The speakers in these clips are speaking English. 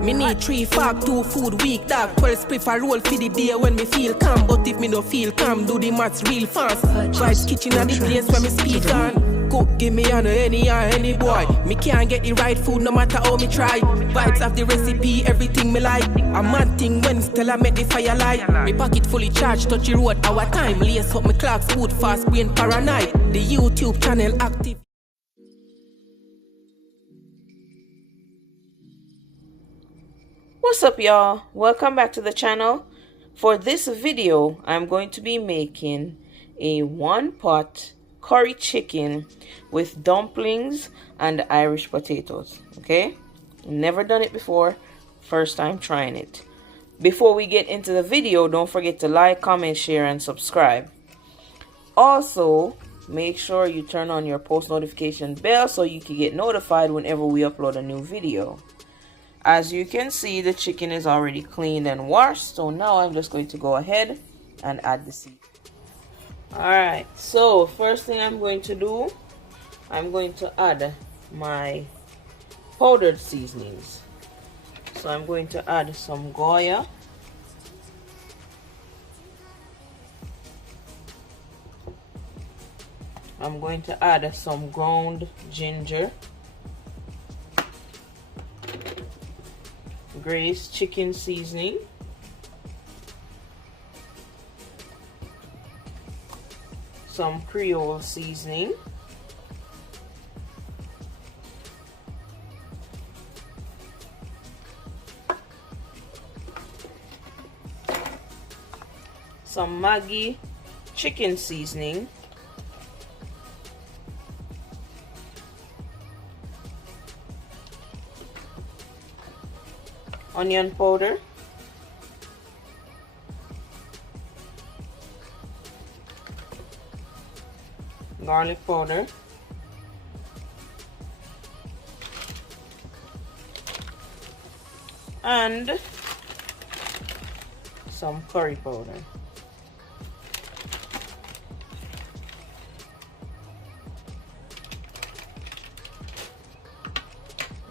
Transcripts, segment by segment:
Me need 3 fork, 2 food week, dog. 12 spliff a roll for the day when me feel calm. But if me no feel calm, do the maths real fast. Vibes kitchen and the place where me speak on. Cook, give me on any boy. Me can't get the right food no matter how me try. Vibes have the recipe, everything me like. A mad thing when still I make the fire light. Me pocket fully charged, touch the road, our time. Lace up my clocks, food fast, brain paranoid. The YouTube channel active. What's up, y'all? Welcome back to the channel. For this video, I'm going to be making a 1-pot curry chicken with dumplings and Irish potatoes. Okay, never done it before, first time trying it. Before we get into the video, don't forget to like, comment, share, and subscribe. Also, make sure you turn on your post notification bell so you can get notified whenever we upload a new video. As you can see, the chicken is already cleaned and washed, so now I'm just going to go ahead and add the seasoning. Alright, so first thing I'm going to do, I'm going to add my powdered seasonings. So I'm going to add some Goya, I'm going to add some ground ginger, Grace chicken seasoning, some Creole seasoning, some Maggi chicken seasoning, onion powder, garlic powder, and some curry powder.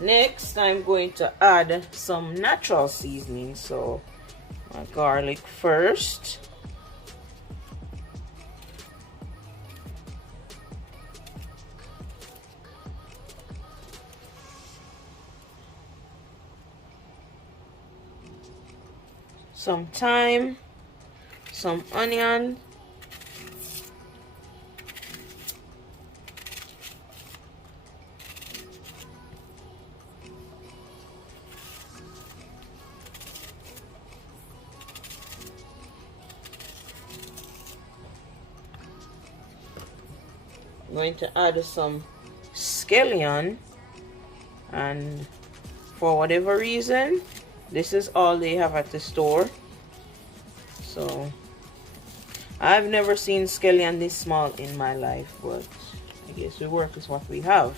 Next, I'm going to add some natural seasoning. So my garlic first, some thyme, some onion, I'm going to add some scallion, and for whatever reason this is all they have at the store, so I've never seen scallion this small in my life, but I guess we work with what we have.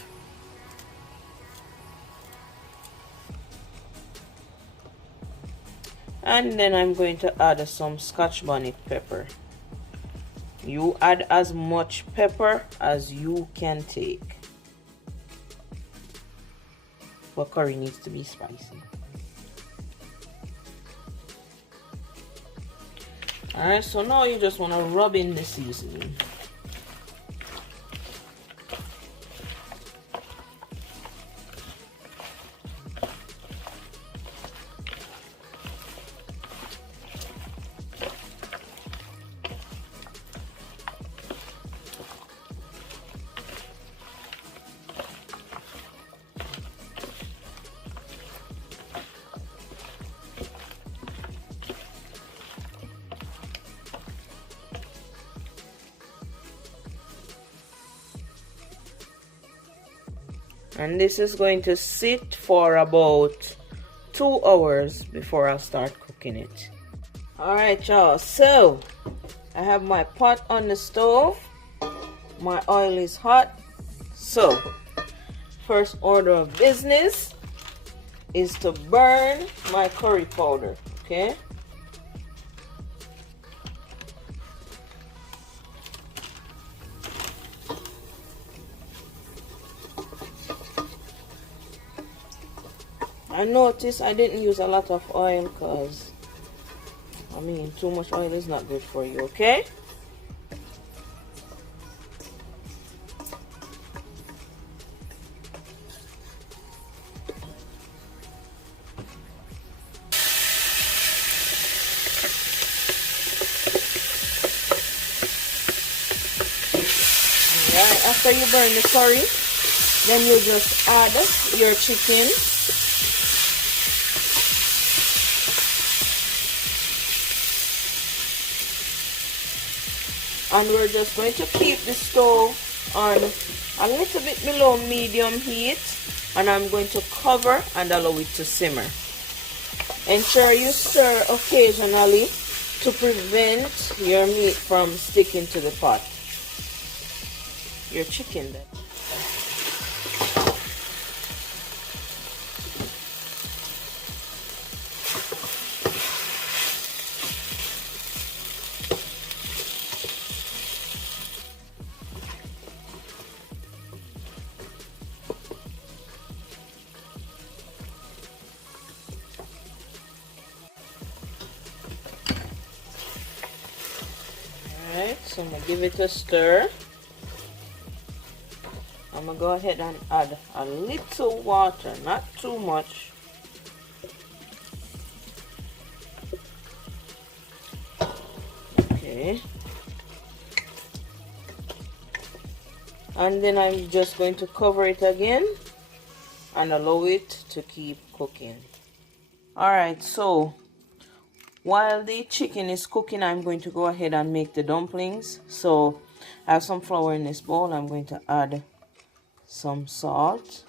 And then I'm going to add some Scotch bonnet pepper. You add as much pepper as you can take, but curry needs to be spicy. Alright, so now you just want to rub in the seasoning. And this is going to sit for about 2 hours before I'll start cooking it. Alright, y'all, so I have my pot on the stove, my oil is hot. So first order of business is to burn my curry powder. Okay, I noticed I didn't use a lot of oil because, I mean, too much oil is not good for you, okay? Alright, after you burn the curry, then you just add your chicken. And we're just going to keep the stove on a little bit below medium heat, and I'm going to cover and allow it to simmer. Ensure you stir occasionally to prevent your meat from sticking to the pot. Your chicken then. Alright, so I'm going to give it a stir. I'm going to go ahead and add a little water, not too much. Okay. And then I'm just going to cover it again and allow it to keep cooking. Alright, so while the chicken is cooking, I'm going to go ahead and make the dumplings. So I have some flour in this bowl. I'm going to add some salt.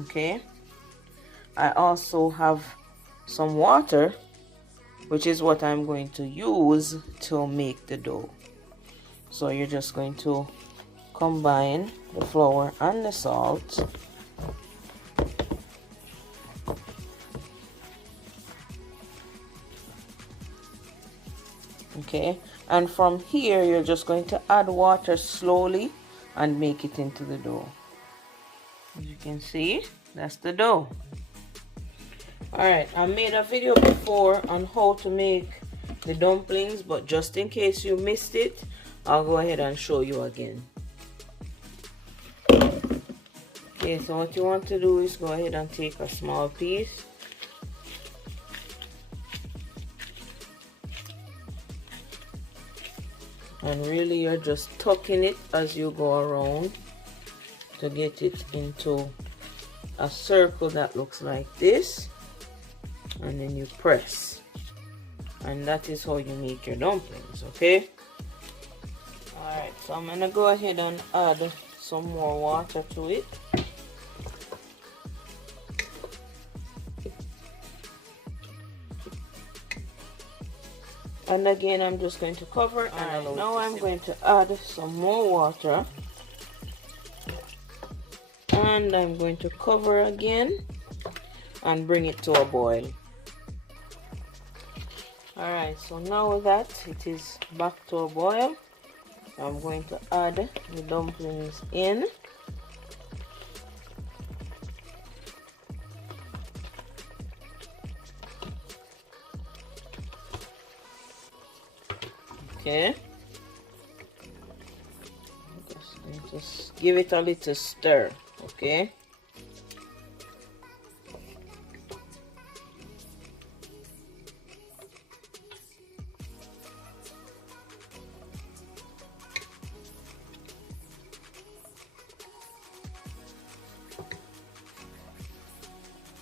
Okay. I also have some water, which is what I'm going to use to make the dough. So you're just going to combine the flour and the salt. Okay, and from here you're just going to add water slowly and make it into the dough. As you can see, that's the dough. Alright, I made a video before on how to make the dumplings, but just in case you missed it, I'll go ahead and show you again. Okay, so what you want to do is go ahead and take a small piece. And really you're just tucking it as you go around to get it into a circle that looks like this, and then you press, and that is how you make your dumplings. Okay. Alright, so I'm gonna go ahead and add some more water to it. And again, I'm just going to cover and allow it. Now I'm going to add some more water, and I'm going to cover again and bring it to a boil. Alright, so now that it is back to a boil, I'm going to add the dumplings in. Okay, just give it a little stir. Okay,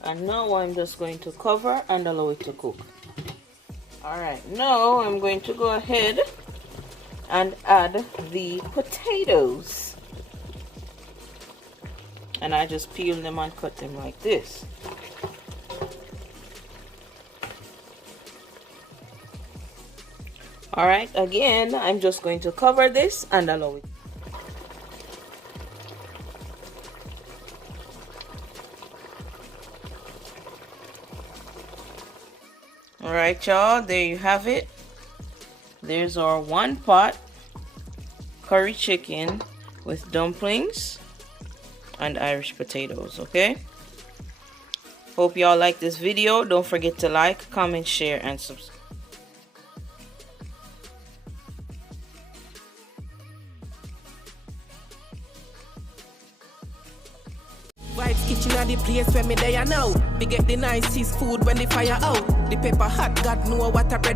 and now I'm just going to cover and allow it to cook. Alright, now I'm going to go ahead and add the potatoes. And I just peel them and cut them like this. Alright, again, I'm just going to cover this and allow it. Alright, y'all, there you have it. There's our one pot curry chicken with dumplings. and Irish potatoes. Okay, hope y'all like this video. Don't forget to like, comment, share, and subscribe. Vibes kitchen are the place where me there now. We get the nicest food when the fire out. The pepper hot, God know what a bread